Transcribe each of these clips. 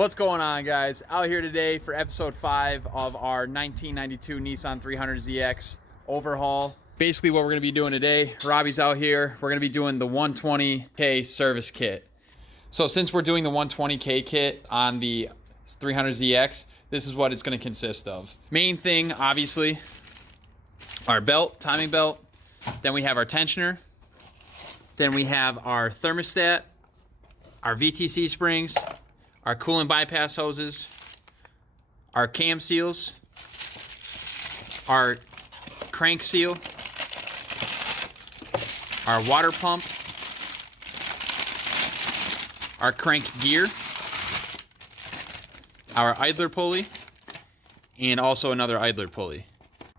What's going on, guys? Out here today for episode 5 of our 1992 Nissan 300zx overhaul. Basically what we're going to be doing today, Robbie's out here, we're going to be doing the 120K service kit. So since we're doing the 120K kit on the 300zx, this is what it's going to consist of. Main thing, obviously, our belt, timing belt. Then we have our tensioner. Then we have our thermostat, our VTC springs, our coolant bypass hoses, our cam seals, our crank seal, our water pump, our crank gear, our idler pulley, and also another idler pulley.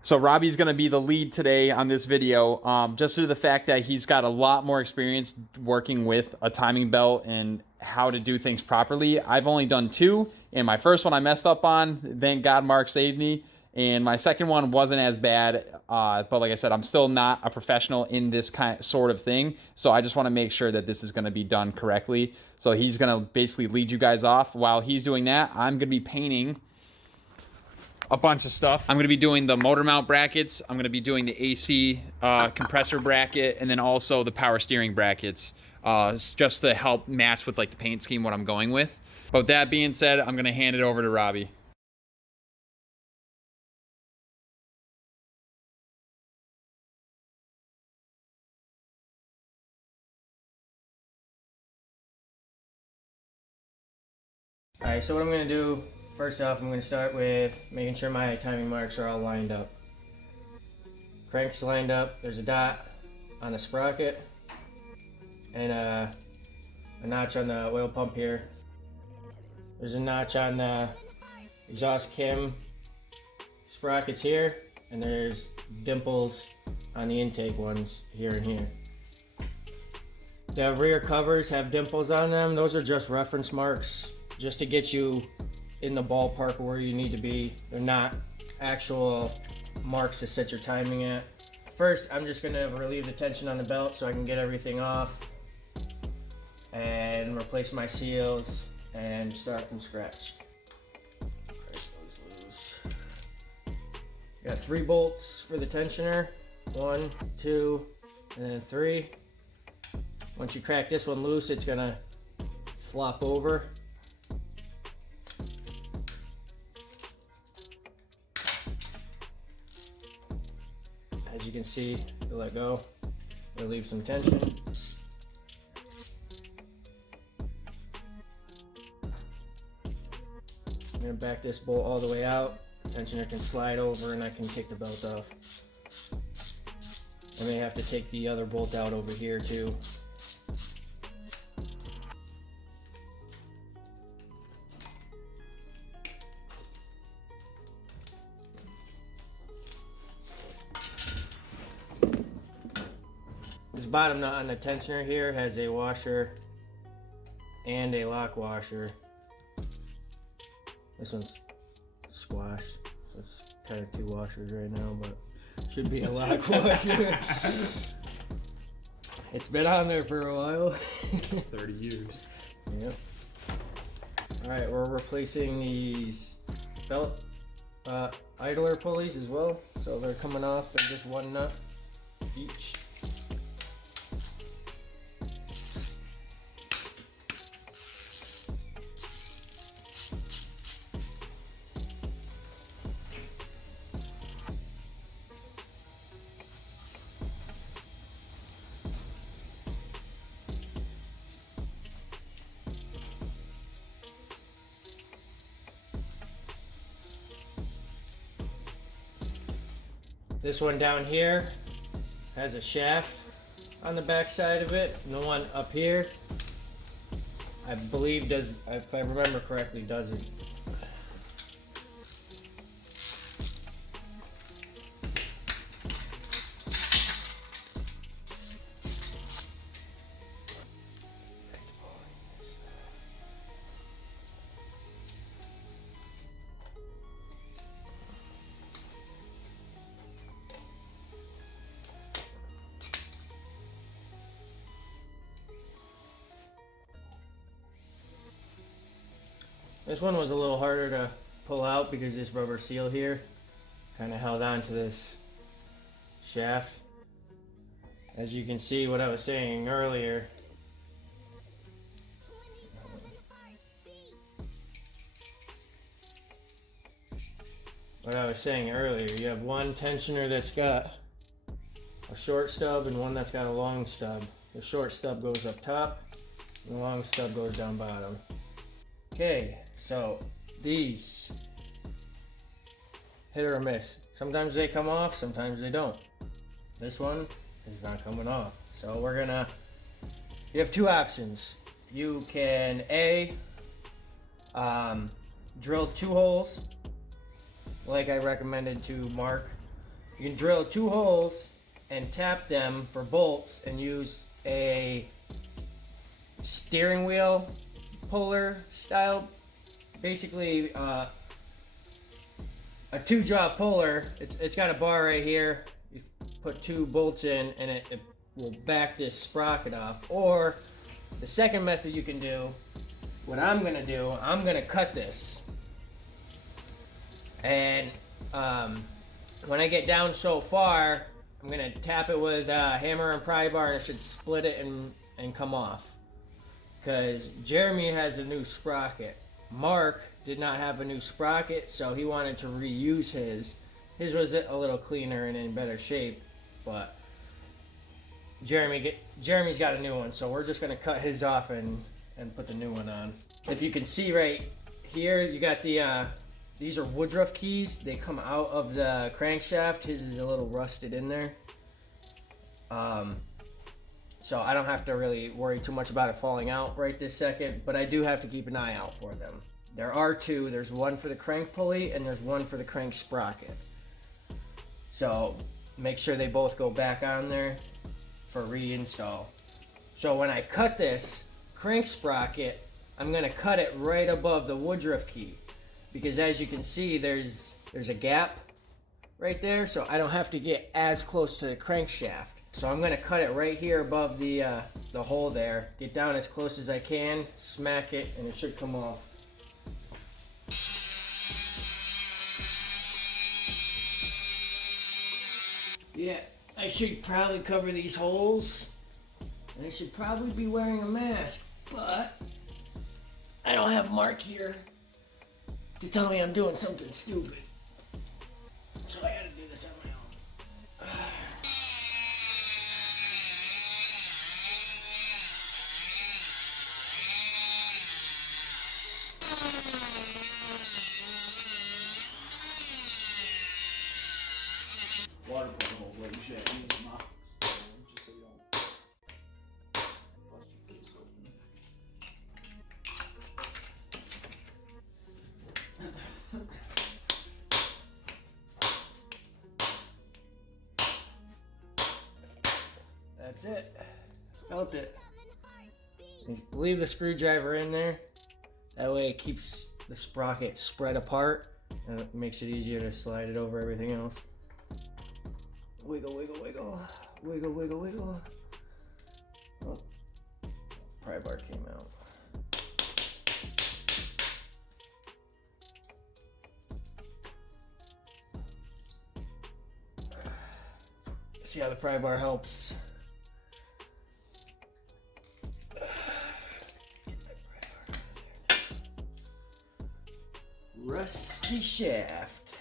So Robbie's gonna be the lead today on this video, just due to the fact that he's got a lot more experience working with a timing belt and how to do things properly. I've only done 2, and my first one I messed up on. Thank God Mark saved me. And my second one wasn't as bad, but like I said, I'm still not a professional in this sort of thing. So I just wanna make sure that this is gonna be done correctly. So he's gonna basically lead you guys off. While he's doing that, I'm gonna be painting a bunch of stuff. I'm gonna be doing the motor mount brackets. I'm gonna be doing the AC compressor bracket, and then also the power steering brackets, just to help match with like the paint scheme what I'm going with. But with that being said, I'm gonna hand it over to Robbie. Alright, so what I'm going to do, first off, I'm going to start with making sure my timing marks are all lined up. Crank's lined up, there's a dot on the sprocket, and a notch on the oil pump here. There's a notch on the exhaust cam sprockets here, and there's dimples on the intake ones here and here. The rear covers have dimples on them. Those are just reference marks, just to get you in the ballpark where you need to be. They're not actual marks to set your timing at. First, I'm just gonna relieve the tension on the belt so I can get everything off and replace my seals and start from scratch. Break those loose. Got 3 bolts for the tensioner. 1, 2, and then 3. Once you crack this one loose, it's gonna flop over. As you can see, you let go, relieve some tension. I'm going to back this bolt all the way out. Tensioner can slide over and I can take the belt off. I may have to take the other bolt out over here too. This bottom nut on the tensioner here has a washer and a lock washer. This one's squashed, so it's kind of 2 washers right now, but should be a lock washer. It's been on there for a while. 30 years. Yep. Alright, we're replacing these belt idler pulleys as well. So they're coming off, they're just 1 nut each. This one down here has a shaft on the back side of it, and the one up here, I believe does, if I remember correctly, doesn't. This one was a little harder to pull out because this rubber seal here kind of held on to this shaft. As you can see, what I was saying earlier, you have one tensioner that's got a short stub and one that's got a long stub. The short stub goes up top and the long stub goes down bottom. Okay, so these, hit or miss. Sometimes they come off, sometimes they don't. This one is not coming off. So you have two options. You can drill 2 holes, like I recommended to Mark. You can drill 2 holes and tap them for bolts and use a steering wheel puller style, basically a 2-jaw puller. It's got a bar right here. You put 2 bolts in and it will back this sprocket off. Or the second method you can do, what I'm gonna do, I'm gonna cut this. And when I get down so far, I'm gonna tap it with a hammer and pry bar and it should split it and come off. Because Jeremy has a new sprocket. Mark did not have a new sprocket, so he wanted to reuse his. His was a little cleaner and in better shape, but Jeremy's got a new one, so we're just gonna cut his off and put the new one on. If you can see right here, you got these are Woodruff keys. They come out of the crankshaft. His is a little rusted in there. So I don't have to really worry too much about it falling out right this second, but I do have to keep an eye out for them. There are 2. There's one for the crank pulley and there's one for the crank sprocket. So make sure they both go back on there for reinstall. So when I cut this crank sprocket, I'm gonna cut it right above the Woodruff key, because as you can see, there's a gap right there, so I don't have to get as close to the crankshaft. So I'm gonna cut it right here above the hole there, get down as close as I can, smack it, and it should come off. Yeah, I should probably cover these holes, and I should probably be wearing a mask, but I don't have Mark here to tell me I'm doing something stupid. So I gotta do this on my own. Water bottle where you should have used my stove, just so you don't bust your face open. That's it. Felt it. And leave the screwdriver in there. That way it keeps the sprocket spread apart and it makes it easier to slide it over everything else. Wiggle, wiggle, wiggle. Wiggle, wiggle, wiggle. Oh, pry bar came out. See how the pry bar helps. Rusty shaft.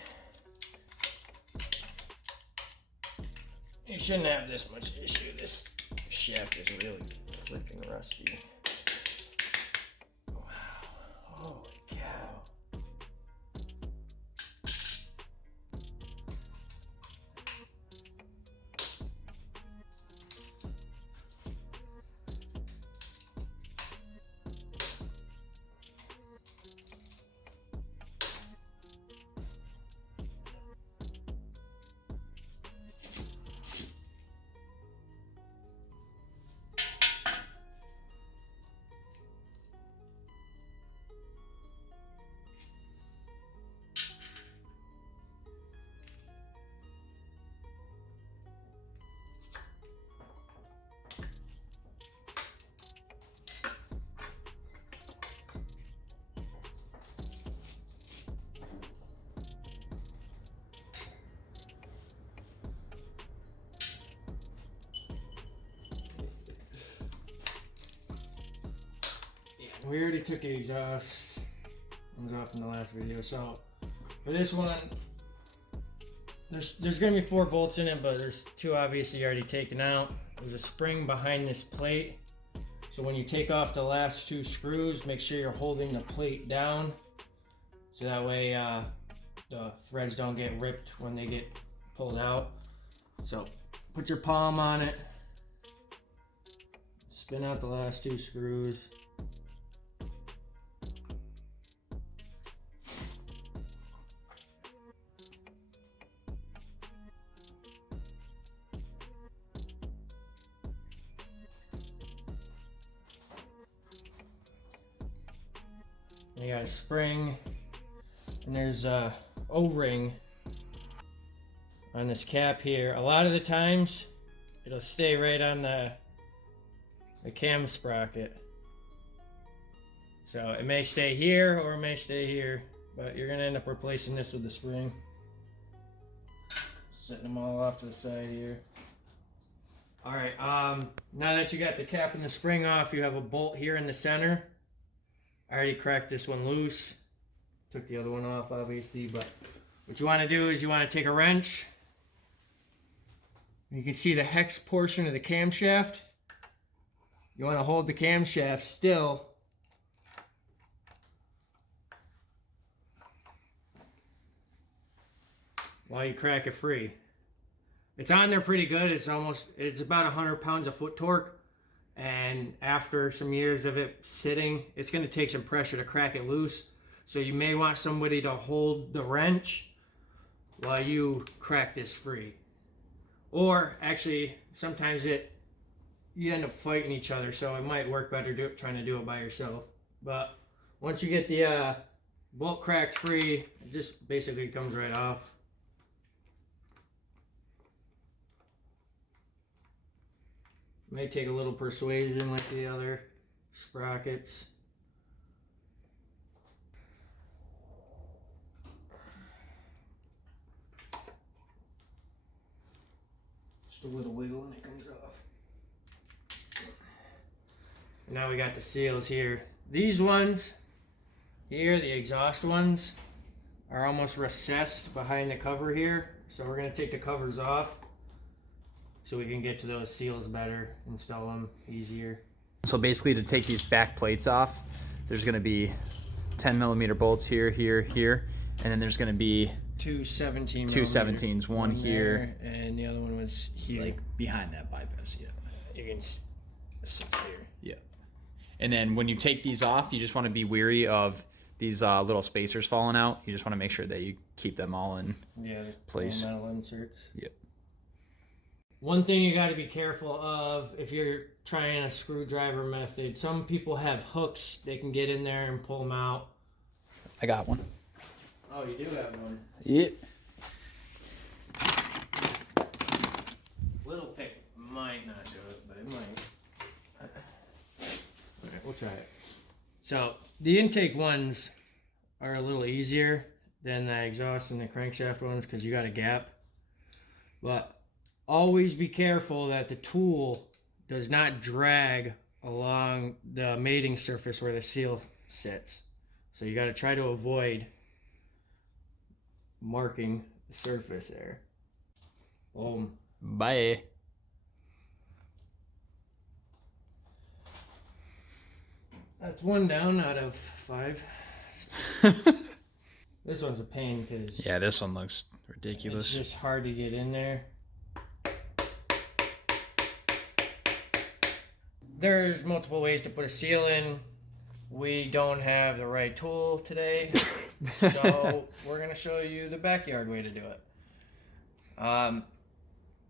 You shouldn't have this much issue. This shaft is really freaking rusty. Wow. Holy cow. we already took the exhaust ones off in the last video. So for this one, there's gonna be 4 bolts in it, but there's 2 obviously already taken out. There's a spring behind this plate. So when you take off the last 2 screws, make sure you're holding the plate down. So that way the threads don't get ripped when they get pulled out. So put your palm on it. Spin out the last 2 screws. You got a spring, and there's a O-ring on this cap here. A lot of the times, it'll stay right on the cam sprocket. So it may stay here or it may stay here, but you're gonna end up replacing this with the spring. Setting them all off to the side here. All right, now that you got the cap and the spring off, you have a bolt here in the center. I already cracked this one loose. Took the other one off, obviously, but what you want to do is you want to take a wrench. You can see the hex portion of the camshaft. You want to hold the camshaft still. While you crack it free. It's on there pretty good. It's about 100 pounds of foot torque. And after some years of it sitting, it's going to take some pressure to crack it loose. So you may want somebody to hold the wrench while you crack this free. Or actually, sometimes you end up fighting each other, so it might work better trying to do it by yourself. But once you get the bolt cracked free, it just basically comes right off. May take a little persuasion like the other sprockets. Just a little wiggle and it comes off. Now we got the seals here. These ones here, the exhaust ones, are almost recessed behind the cover here. So we're going to take the covers off so we can get to those seals better, install them easier. So basically, to take these back plates off, there's going to be 10mm bolts here, here, here, and then there's going to be two 17mm. Two 17s, one here, and the other one was here. like behind that bypass. Yeah. You can sit here. Yeah. And then when you take these off, you just want to be wary of these little spacers falling out. You just want to make sure that you keep them all in place. Metal inserts. Yep. One thing you got to be careful of if you're trying a screwdriver method, some people have hooks. They can get in there and pull them out. I got one. Oh, you do have one. Yeah. Little pick might not do it, but it might. Alright, we'll try it. So, the intake ones are a little easier than the exhaust and the crankshaft ones because you got a gap. But always be careful that the tool does not drag along the mating surface where the seal sits. So you got to try to avoid marking the surface there. Boom. Bye. That's one down out of 5. This one's a pain because Yeah, this one looks ridiculous. it's just hard to get in there. There's multiple ways to put a seal in. We don't have the right tool today, so we're going to show you the backyard way to do it.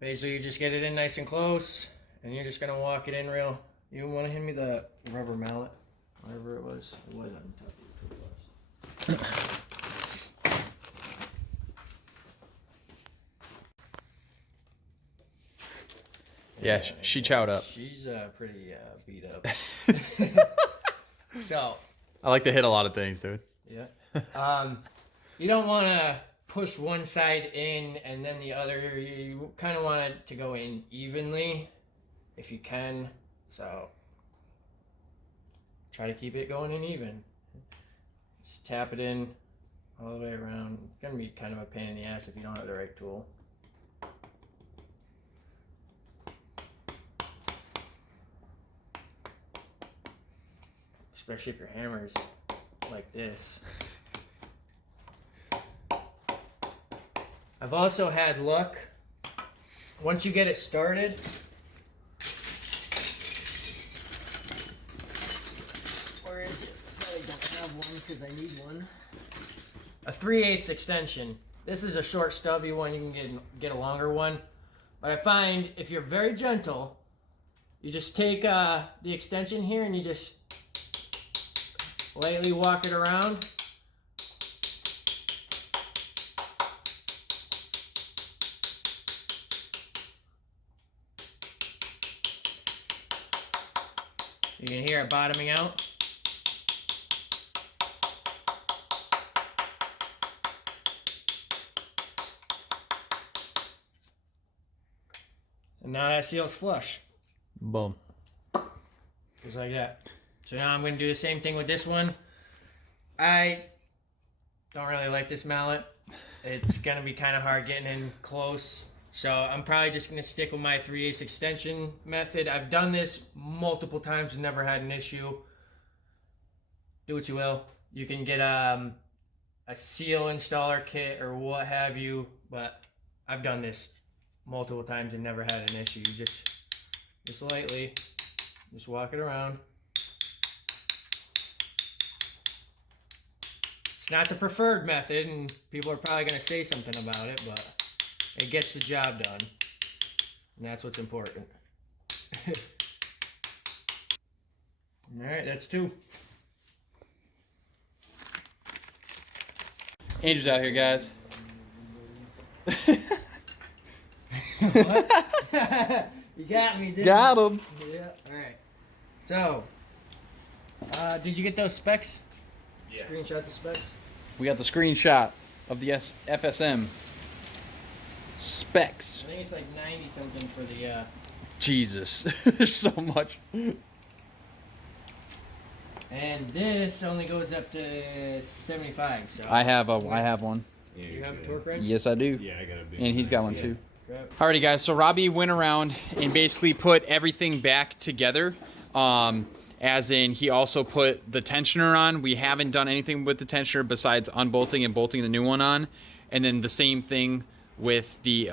Basically, you just get it in nice and close, and you're just going to walk it in real. You want to hand me the rubber mallet? Whatever it was. It was on top of your toolbox. Yeah, she chowed up. She's pretty beat up. So I like to hit a lot of things, dude. yeah. You don't want to push one side in and then the other. You kind of want it to go in evenly, if you can. So try to keep it going in even. Just tap it in all the way around. It's gonna be kind of a pain in the ass if you don't have the right tool. Especially if your hammer's like this. I've also had luck. Once you get it started, where is it? I probably don't have one because I need one. A 3/8 extension. This is a short stubby one. You can get a longer one. But I find if you're very gentle, you just take the extension here and you just lightly walk it around. You can hear it bottoming out. And now that seal's flush. Boom. Just like that. So now I'm going to do the same thing with this one. I don't really like this mallet. It's going to be kind of hard getting in close. So I'm probably just going to stick with my 3/8 extension method. I've done this multiple times and never had an issue. Do what you will. You can get a seal installer kit or what have you, but I've done this multiple times and never had an issue. You just lightly, just walk it around. It's not the preferred method, and people are probably going to say something about it, but it gets the job done, and that's what's important. All right, that's 2. Andrew's out here, guys. What? You got me, didn't Got you? him. Yeah. All right. So, did you get those specs? Yeah. Screenshot the specs. We got the screenshot of the FSM specs. I think it's like 90 something for the. Jesus, there's so much. And this only goes up to 75. So I have one. Yeah, you have a torque wrench? Yes, I do. Yeah, I got a big And he's got one Yeah. too. Grab it. Alrighty, guys. So Robbie went around and basically put everything back together. As in, he also put the tensioner on. We haven't done anything with the tensioner besides unbolting and bolting the new one on. And then the same thing with the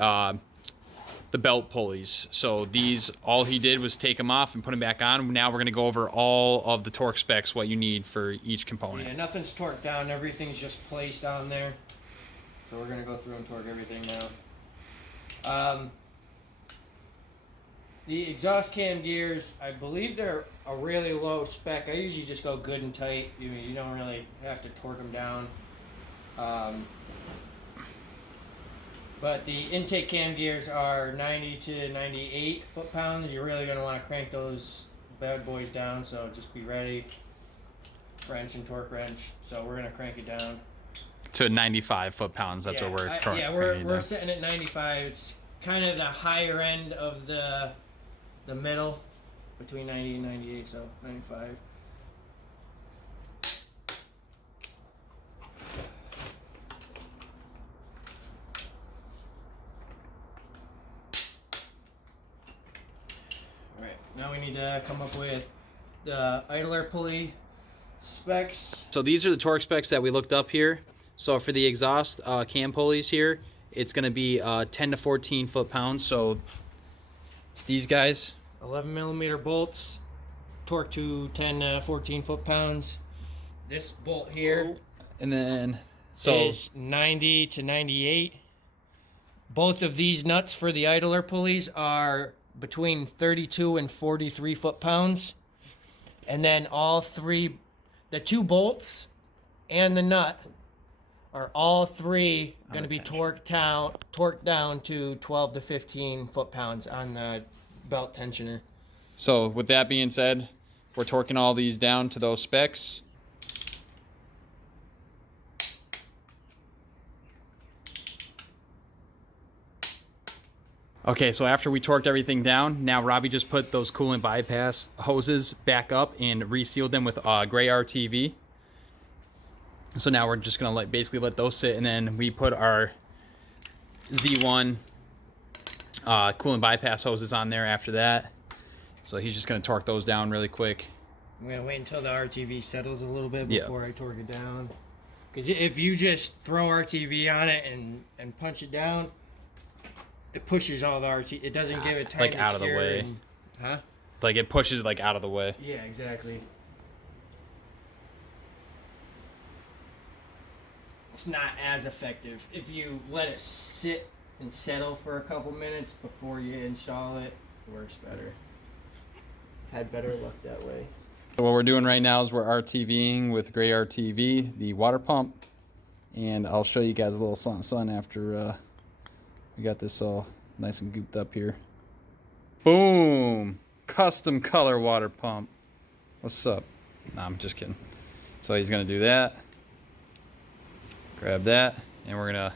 belt pulleys. So these, all he did was take them off and put them back on. Now we're going to go over all of the torque specs, what you need for each component. Yeah, nothing's torqued down. Everything's just placed on there. So we're gonna go through and torque everything now. The exhaust cam gears, I believe they're a really low spec. I usually just go good and tight. You don't really have to torque them down. But the intake cam gears are 90 to 98 foot-pounds. You're really gonna want to crank those bad boys down. So just be ready. Wrench and torque wrench. So we're gonna crank it down. To 95 foot-pounds. That's what we're yeah, we're sitting at 95. It's kind of the higher end of the middle between 90 and 98, so 95. All right, now we need to come up with the idler pulley specs. So these are the torque specs that we looked up here. So for the exhaust cam pulleys here, it's going to be 10 to 14 foot-pounds. So it's these guys. 11 millimeter bolts, torque to 10 to 14 foot-pounds. This bolt here And then, is 90 to 98. Both of these nuts for the idler pulleys are between 32 and 43 foot-pounds. And then all three, the 2 bolts and the nut, are all three going to be torqued down to 12 to 15 foot-pounds on the belt tensioner. So with that being said, we're torquing all these down to those specs. Okay, so after we torqued everything down, now Robbie just put those coolant bypass hoses back up and resealed them with gray RTV. So now we're just gonna basically let those sit, and then we put our Z1 coolant bypass hoses on there after that. So he's just gonna torque those down really quick. I'm gonna wait until the RTV settles a little bit before I torque it down. Because if you just throw RTV on it and punch it down, it pushes all the RT. It doesn't give it time like to out of the cure way. and, huh? Like it pushes like out of the way. Yeah, exactly. It's not as effective if you let it sit and settle for a couple minutes before you install it. It works better. Had better luck that way. So what we're doing right now is we're RTVing with gray RTV, the water pump, and I'll show you guys a little sun after we got this all nice and gooped up here. Boom! Custom color water pump. What's up? Nah, I'm just kidding. So he's gonna do that. Grab that, and we're gonna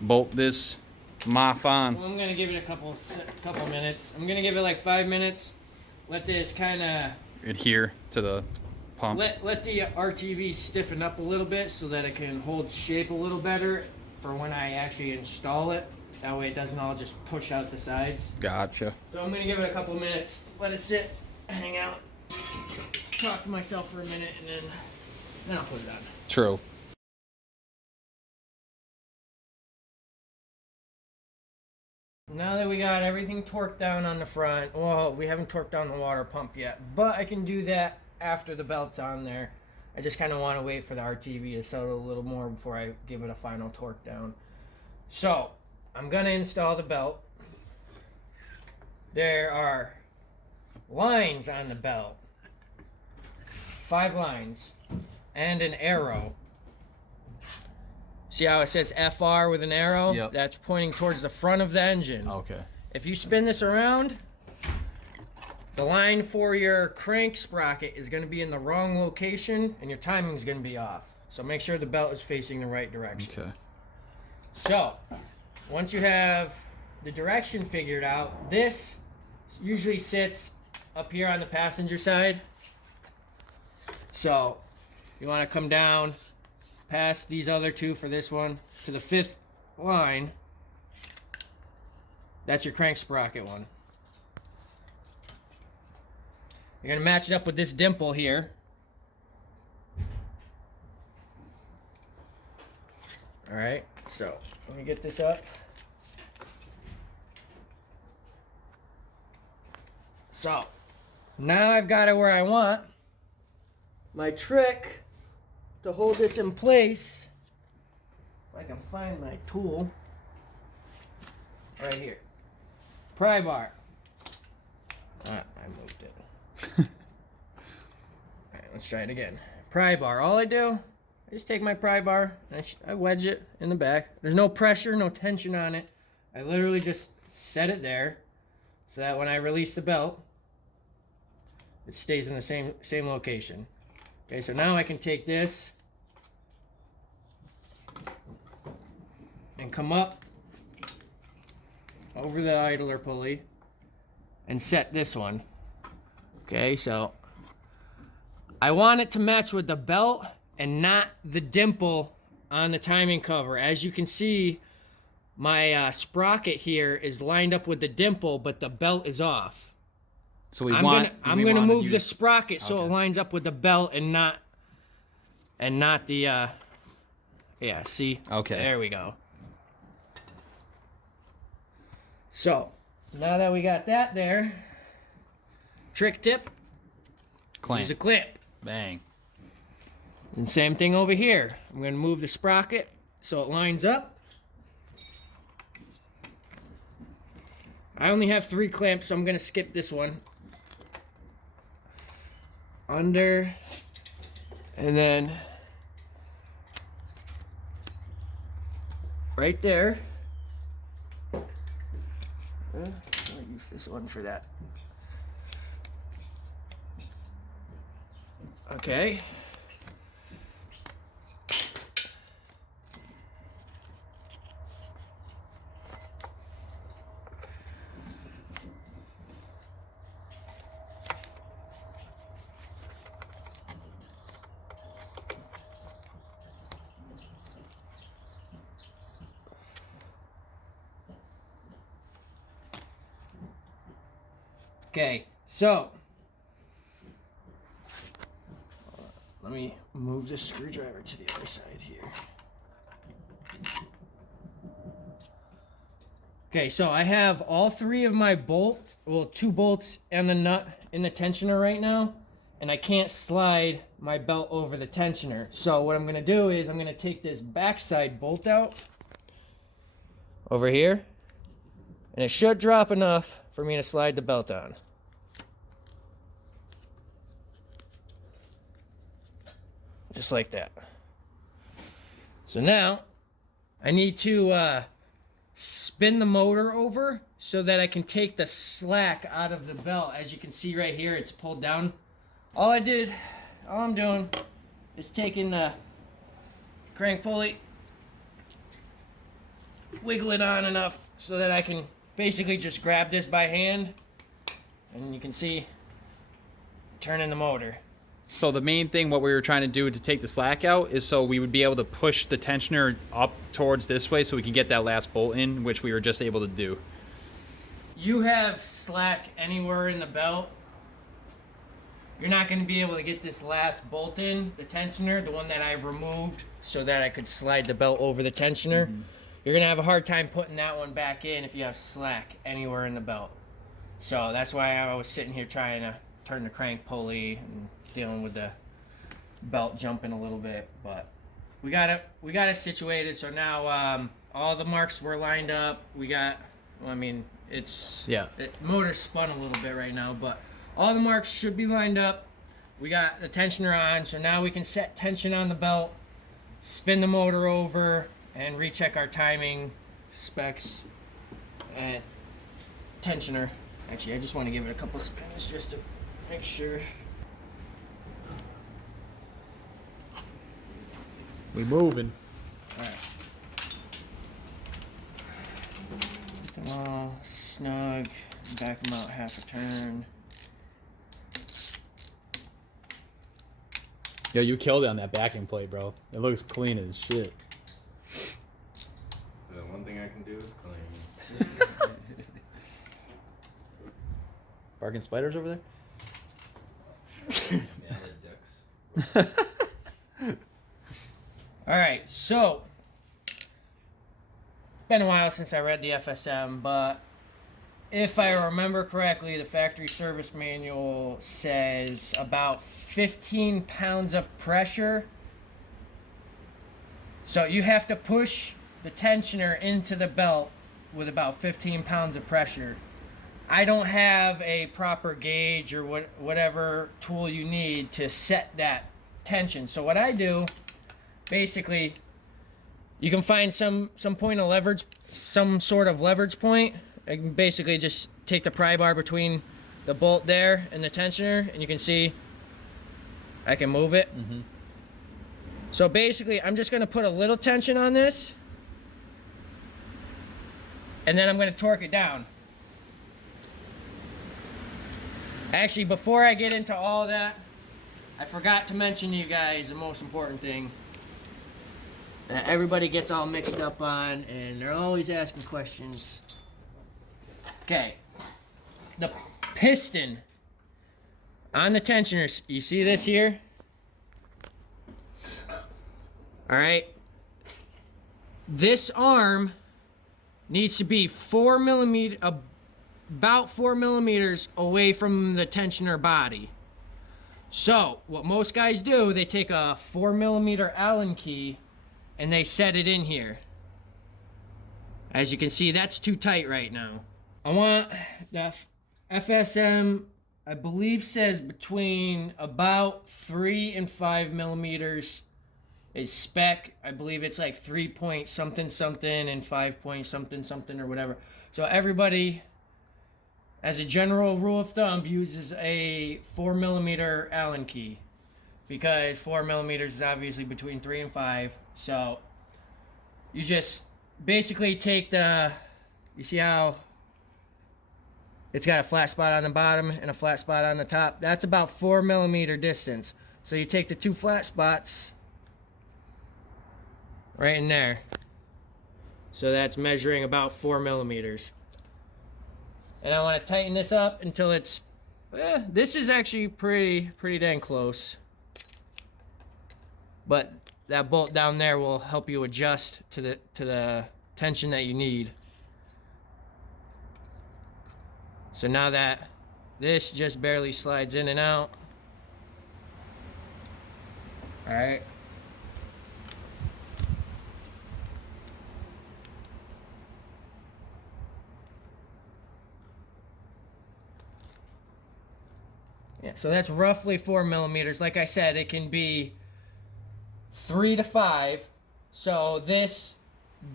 bolt this muff on. Well, I'm gonna give it a couple minutes. I'm gonna give it like 5 minutes. Let this kind of Adhere to the pump. let the RTV stiffen up a little bit so that it can hold shape a little better for when I actually install it. That way it doesn't all just push out the sides. Gotcha. So I'm gonna give it a couple minutes, let it sit, hang out, talk to myself for a minute, and then I'll put it on. True. Now that we got everything torqued down on the front, well, we haven't torqued down the water pump yet, but I can do that after the belt's on there. I just kind of want to wait for the RTV to settle a little more before I give it a final torque down. So, I'm going to install the belt. There are lines on the belt. 5 lines. And an arrow. See how it says FR with an arrow? Yep. That's pointing towards the front of the engine. Okay. If you spin this around, the line for your crank sprocket is going to be in the wrong location and your timing is going to be off. So make sure the belt is facing the right direction. Okay. So, once you have the direction figured out, this usually sits up here on the passenger side. So, you want to come down past these other 2 for this one to the 5th line. That's your crank sprocket one. You're going to match it up with this dimple here. Alright, so let me get this up. So, now I've got it where I want. My trick to hold this in place, if I can find my tool, right here. Pry bar. I moved it. Alright, let's try it again. Pry bar. All I do, I just take my pry bar, and I wedge it in the back. There's no pressure, no tension on it. I literally just set it there so that when I release the belt, it stays in the same location. Okay, so now I can take this and come up over the idler pulley and set this one. Okay, so I want it to match with the belt and not the dimple on the timing cover. As you can see, my sprocket here is lined up with the dimple, but the belt is off. So I'm gonna move the sprocket so it lines up with the belt and not the yeah, see? Okay. There we go. So, now that we got that there, trick tip, Clamp. use a clamp. Bang. And same thing over here. I'm gonna move the sprocket so it lines up. I only have 3 clamps, so I'm gonna skip this one. Under, and then right there. I'll use this one for that. Okay. Okay, so let me move this screwdriver to the other side here. Okay, so I have all 3 of my bolts, well, 2 bolts and the nut in the tensioner right now, and I can't slide my belt over the tensioner. So what I'm gonna do is I'm gonna take this backside bolt out over here, and it should drop enough for me to slide the belt on. Just like that. So now I need to spin the motor over so that I can take the slack out of the belt. As you can see right here, it's pulled down. All I'm doing is taking the crank pulley, wiggle it on enough so that I can basically just grab this by hand, and you can see turning the motor. So the main thing, what we were trying to do to take the slack out, is so we would be able to push the tensioner up towards this way so we can get that last bolt in, which we were just able to do. You have slack anywhere in the belt, you're not going to be able to get this last bolt in, the tensioner, the one that I removed so that I could slide the belt over the tensioner. You're going to have a hard time putting that one back in if you have slack anywhere in the belt. So that's why I was sitting here trying to turn the crank pulley and dealing with the belt jumping a little bit, but we got it situated. So now all the marks were lined up. We got, well, I mean, motor spun a little bit right now, but all the marks should be lined up. We got the tensioner on, so now we can set tension on the belt, spin the motor over, and recheck our timing, specs, and tensioner. Actually, I just want to give it a couple spins just to make sure. We moving. Alright. Get them all snug, back them out half a turn. Yo, you killed it on that backing plate, bro. It looks clean as shit. The one thing I can do is clean. Barking spiders over there? Yeah, the ducks. Alright, so it's been a while since I read the FSM, but if I remember correctly, the factory service manual says about 15 pounds of pressure. So you have to push the tensioner into the belt with about 15 pounds of pressure. I don't have a proper gauge or whatever tool you need to set that tension. So what I do, basically, you can find some point of leverage, some sort of leverage point. I can basically just take the pry bar between the bolt there and the tensioner, and you can see I can move it. So basically, I'm just going to put a little tension on this, and then I'm going to torque it down. Actually, before I get into all that, I forgot to mention to you guys the most important thing that everybody gets all mixed up on, and they're always asking questions. Okay, the piston on the tensioner, you see this here? All right, this arm needs to be about 4 millimeters away from the tensioner body. So what most guys do, they take a 4 millimeter Allen key and they set it in here. As you can see, that's too tight right now. I want the FSM, I believe, says between about 3 and 5 millimeters is spec. I believe it's like 3 point something something and 5 point something something or whatever. So everybody, as a general rule of thumb, uses a 4 millimeter Allen key, because 4 millimeters is obviously between 3 and 5. So you just basically take the, you see how it's got a flat spot on the bottom and a flat spot on the top? That's about 4 millimeter distance. So you take the 2 flat spots right in there. So that's measuring about 4 millimeters. And I want to tighten this up until it's This is actually pretty dang close. But that bolt down there will help you adjust to the tension that you need. So now that this just barely slides in and out. All right. Yeah, so that's roughly 4 millimeters. Like I said, it can be 3 to 5. So this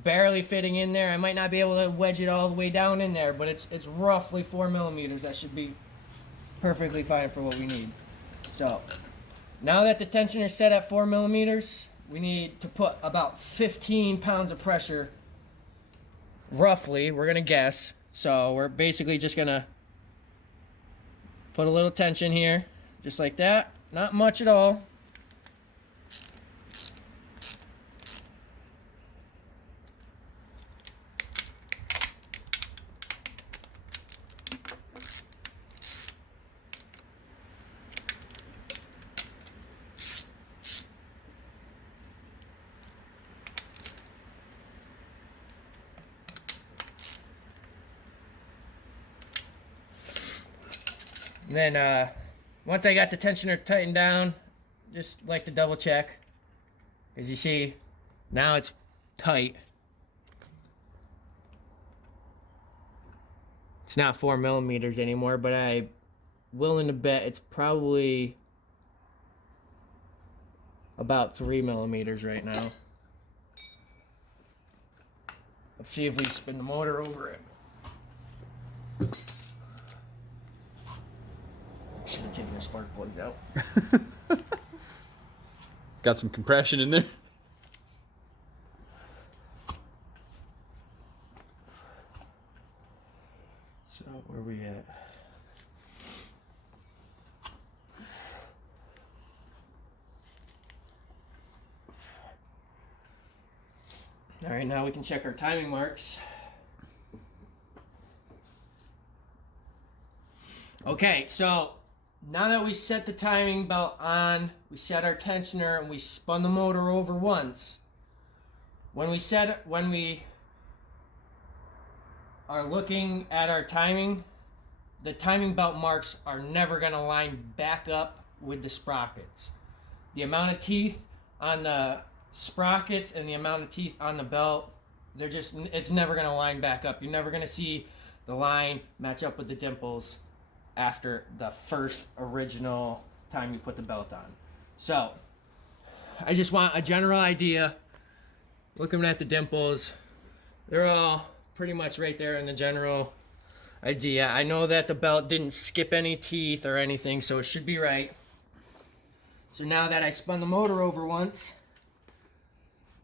barely fitting in there. I might not be able to wedge it all the way down in there, but it's roughly 4 millimeters. That should be perfectly fine for what we need. So now that the tensioner is set at 4 millimeters, we need to put about 15 pounds of pressure, roughly. We're gonna guess. So we're basically just gonna put a little tension here, just like that. Not much at all. And then once I got the tensioner tightened down, just like to double check. As you see, now it's tight. It's not 4 millimeters anymore, but I'm willing to bet it's probably about 3 millimeters right now. Let's see if we spin the motor over it. Should have taken the spark plugs out. Got some compression in there. So where are we at? All right, now we can check our timing marks. Okay, so now that we set the timing belt on, we set our tensioner, and we spun the motor over once. When we are looking at our timing, the timing belt marks are never going to line back up with the sprockets. The amount of teeth on the sprockets and the amount of teeth on the belt, it's never going to line back up. You're never going to see the line match up with the dimples after the first original time you put the belt on. So I just want a general idea. Looking at the dimples, they're all pretty much right there in the general idea. I know that the belt didn't skip any teeth or anything, so it should be right. So now that I spun the motor over once,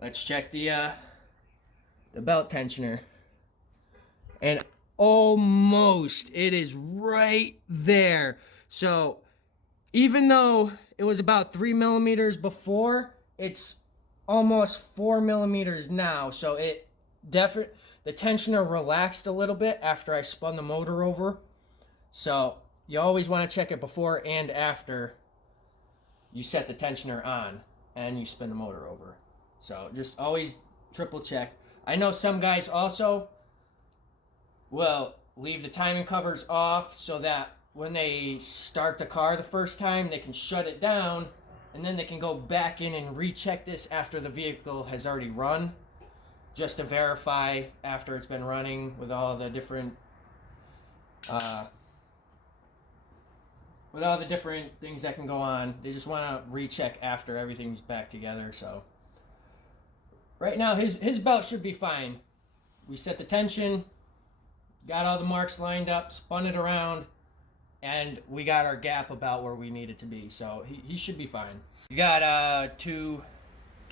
let's check the belt tensioner. And almost, it is right there. So even though it was about 3 millimeters before, it's almost 4 millimeters now. So the tensioner relaxed a little bit after I spun the motor over. So you always want to check it before and after you set the tensioner on and you spin the motor over. So just always triple check. I know some guys also will leave the timing covers off so that when they start the car the first time, they can shut it down, and then they can go back in and recheck this after the vehicle has already run, just to verify after it's been running with all the different things that can go on. They just want to recheck after everything's back together. So right now his belt should be fine. We set the tension, got all the marks lined up, spun it around, and we got our gap about where we need it to be. So he should be fine. You got two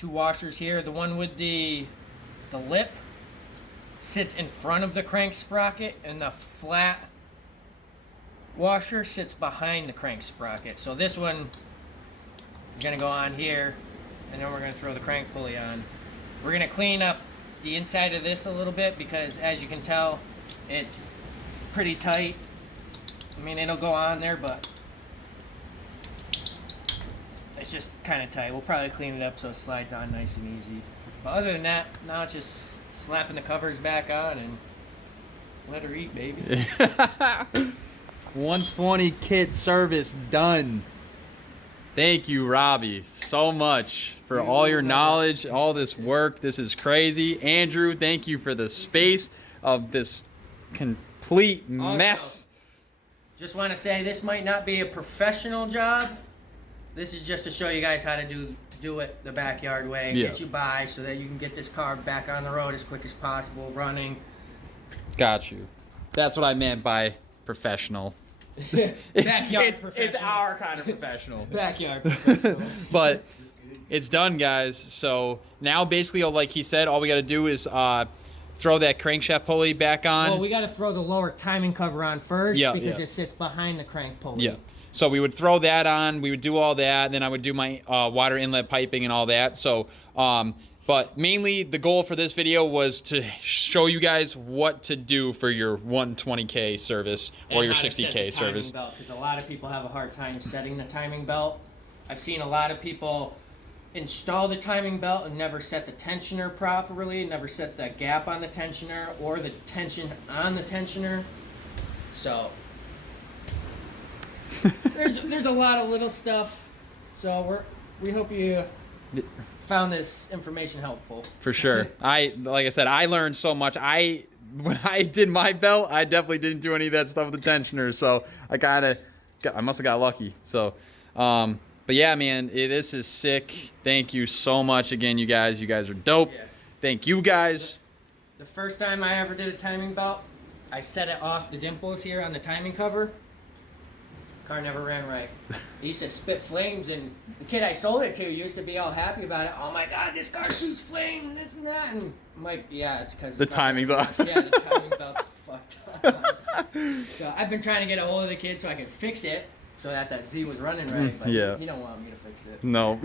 washers here. The one with the lip sits in front of the crank sprocket, and the flat washer sits behind the crank sprocket. So this one is going to go on here, and then we're going to throw the crank pulley on. We're going to clean up the inside of this a little bit because, as you can tell, it's pretty tight. I mean, it'll go on there, but it's just kind of tight. We'll probably clean it up so it slides on nice and easy. But other than that, now it's just slapping the covers back on and let her eat, baby. 120 kit service done. Thank you, Robbie, so much for all your knowledge, all this work. This is crazy. Andrew, thank you for the space of this complete mess. Also, just want to say this might not be a professional job. This is just to show you guys how to do it the backyard way, Yeah. get you by so that you can get this car back on the road as quick as possible, running. Got you. That's what I meant by professional. Backyard It's professional. our kind of professional. Backyard professional. But it's done, guys. So now basically, like he said, all we got to do is throw that crankshaft pulley back on. Well, we got to throw the lower timing cover on first because Yeah. it sits behind the crank pulley. Yeah. So we would throw that on. We would do all that. And then I would do my water inlet piping and all that. So, but mainly the goal for this video was to show you guys what to do for your 120K service or your 60K service. Because a lot of people have a hard time setting the timing belt. I've seen a lot of people install the timing belt and never set the tensioner properly, never set the gap on the tensioner or the tension on the tensioner. So there's a lot of little stuff. So we hope you found this information helpful. For sure. Like I said, I learned so much. When I did my belt, I definitely didn't do any of that stuff with the tensioner. So I must have got lucky. So, but yeah, man, this is sick. Thank you so much again, you guys. You guys are dope. Yeah. Thank you guys. The first time I ever did a timing belt, I set it off the dimples here on the timing cover. Car never ran right. It used to spit flames, and the kid I sold it to used to be all happy about it. Oh my God, this car shoots flames and this and that. And I'm like, yeah, it's because The timing's off. Yeah, the timing belt's fucked up. So I've been trying to get a hold of the kid so I can fix it, so that the Z was running right. But Yeah. he don't want me to fix it. No.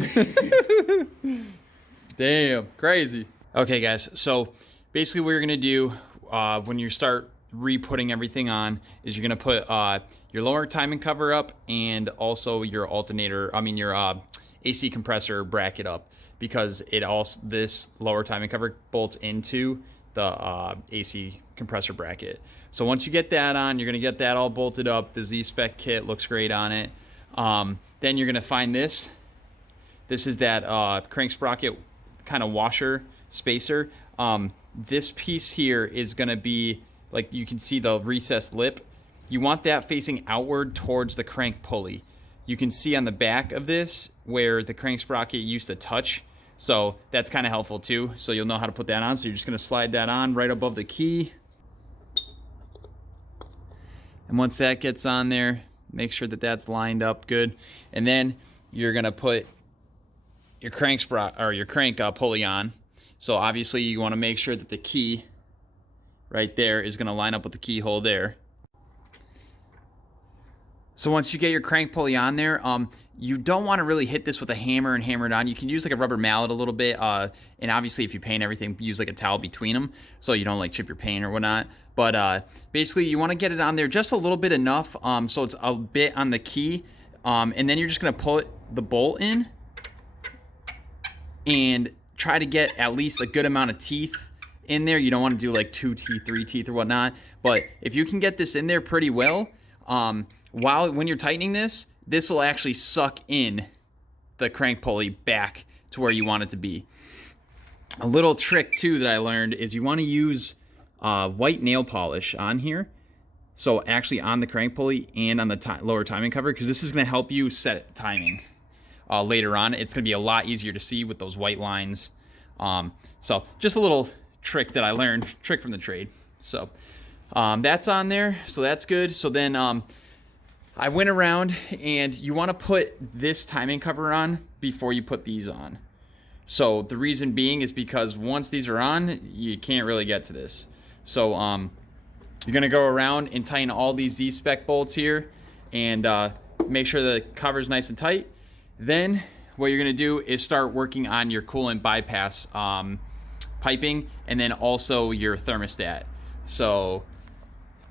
Damn, crazy. Okay, guys. So basically, what you're gonna do when you start re-putting everything on is you're gonna put your lower timing cover up and also your your AC compressor bracket up, because this lower timing cover bolts into the AC compressor bracket. So once you get that on, you're gonna get that all bolted up. The Z-Spec kit looks great on it. Then you're gonna find this. This is that crank sprocket kind of washer spacer. This piece here is gonna be, like, you can see the recessed lip. You want that facing outward towards the crank pulley. You can see on the back of this where the crank sprocket used to touch. So that's kind of helpful too. So you'll know how to put that on. So you're just gonna slide that on right above the key. And once that gets on there, make sure that that's lined up good. And then you're gonna put your crank pulley on. So obviously you wanna make sure that the key right there is gonna line up with the keyhole there. So once you get your crank pulley on there, you don't want to really hit this with a hammer and hammer it on. You can use like a rubber mallet a little bit, and obviously if you paint everything, use like a towel between them so you don't like chip your paint or whatnot. But basically you want to get it on there just a little bit enough, so it's a bit on the key, and then you're just gonna put the bolt in and try to get at least a good amount of teeth in there. You don't want to do like 2 teeth, 3 teeth or whatnot, but if you can get this in there pretty well, when you're tightening this will actually suck in the crank pulley back to where you want it to be. A little trick too that I learned is you want to use white nail polish on here. So actually on the crank pulley and on the lower timing cover, because this is going to help you set timing later on. It's going to be a lot easier to see with those white lines. So just a little trick that I learned, trick from the trade. So that's on there, so that's good. So then I went around, and you want to put this timing cover on before you put these on. So the reason being is because once these are on, you can't really get to this. So you're gonna go around and tighten all these Z-Spec bolts here, and make sure the cover's nice and tight. Then what you're gonna do is start working on your coolant bypass piping, and then also your thermostat. So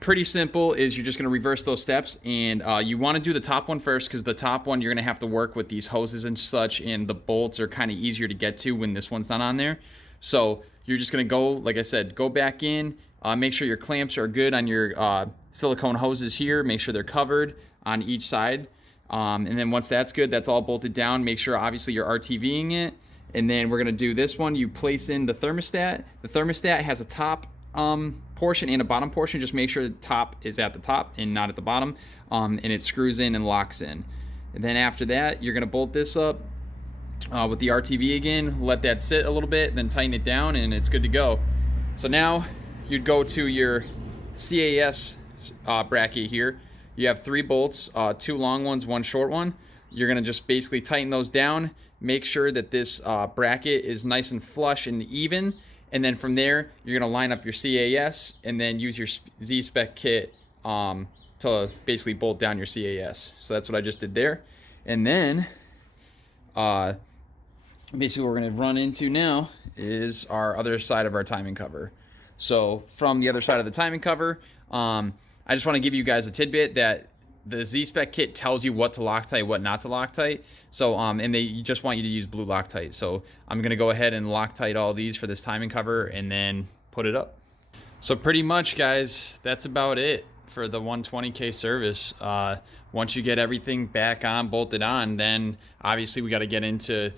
pretty simple. Is you're just going to reverse those steps, and you want to do the top one first, because the top one you're going to have to work with these hoses and such, and the bolts are kind of easier to get to when this one's not on there. So you're just going to go, like I said, go back in, make sure your clamps are good on your silicone hoses here, make sure they're covered on each side, and then once that's good, that's all bolted down. Make sure obviously you're RTVing it, and then we're going to do this one. You place in the thermostat. The thermostat has a top portion and a bottom portion. Just make sure the top is at the top and not at the bottom, and it screws in and locks in. And then after that, you're going to bolt this up with the RTV again, let that sit a little bit, then tighten it down, and it's good to go. So now you'd go to your CAS bracket here. You have 3 bolts, 2 long ones, 1 short one. You're going to just basically tighten those down, make sure that this bracket is nice and flush and even, and then from there you're going to line up your CAS and then use your Z-Spec kit to basically bolt down your CAS. So that's what I just did there. And then basically what we're going to run into now is our other side of our timing cover. So from the other side of the timing cover, I just want to give you guys a tidbit that the Z-Spec kit tells you what to Loctite, what not to Loctite. So, and they just want you to use blue Loctite. So I'm going to go ahead and Loctite all these for this timing cover and then put it up. So pretty much, guys, that's about it for the 120K service. Once you get everything back on, bolted on, then obviously we got to get into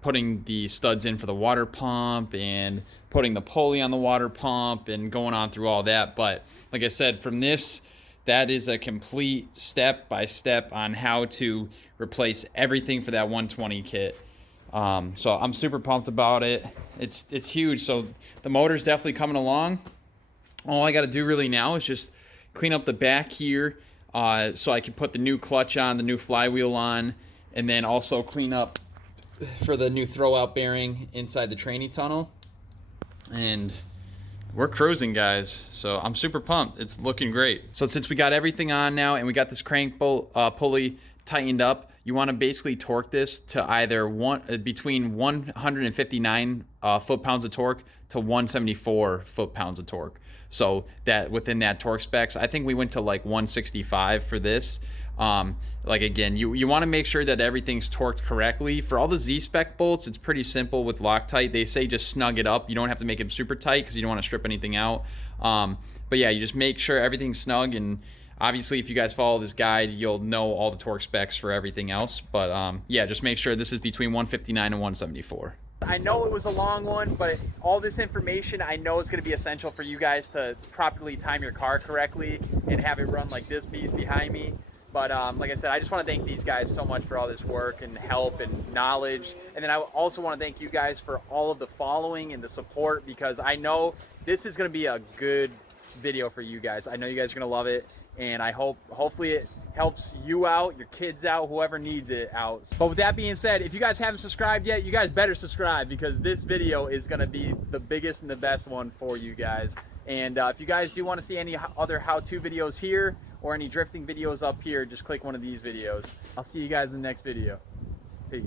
putting the studs in for the water pump and putting the pulley on the water pump and going on through all that. But like I said, from this, that is a complete step-by-step on how to replace everything for that 120 kit. So I'm super pumped about it. It's huge. So the motor's definitely coming along. All I got to do really now is just clean up the back here so I can put the new clutch on, the new flywheel on, and then also clean up for the new throwout bearing inside the tranny tunnel. And we're cruising, guys. So I'm super pumped. It's looking great. So since we got everything on now and we got this crank pulley tightened up, you want to basically torque this to either between 159 foot-pounds of torque to 174 foot-pounds of torque. So that within that torque specs, I think we went to like 165 for this. Like again, you want to make sure that everything's torqued correctly. For all the Z-Spec bolts, it's pretty simple with Loctite. They say just snug it up. You don't have to make it super tight because you don't want to strip anything out. But yeah, you just make sure everything's snug, and obviously if you guys follow this guide, you'll know all the torque specs for everything else. But yeah, just make sure this is between 159 and 174. I know it was a long one, but all this information I know is going to be essential for you guys to properly time your car correctly and have it run like this beast behind me. But like I said, I just want to thank these guys so much for all this work and help and knowledge. And then I also want to thank you guys for all of the following and the support, because I know this is going to be a good video for you guys. I know you guys are going to love it, and I hopefully it helps you out, your kids out, whoever needs it out. But with that being said, if you guys haven't subscribed yet, you guys better subscribe, because this video is going to be the biggest and the best one for you guys. And if you guys do want to see any other how-to videos here or any drifting videos up here, just click one of these videos. I'll see you guys in the next video. Peace.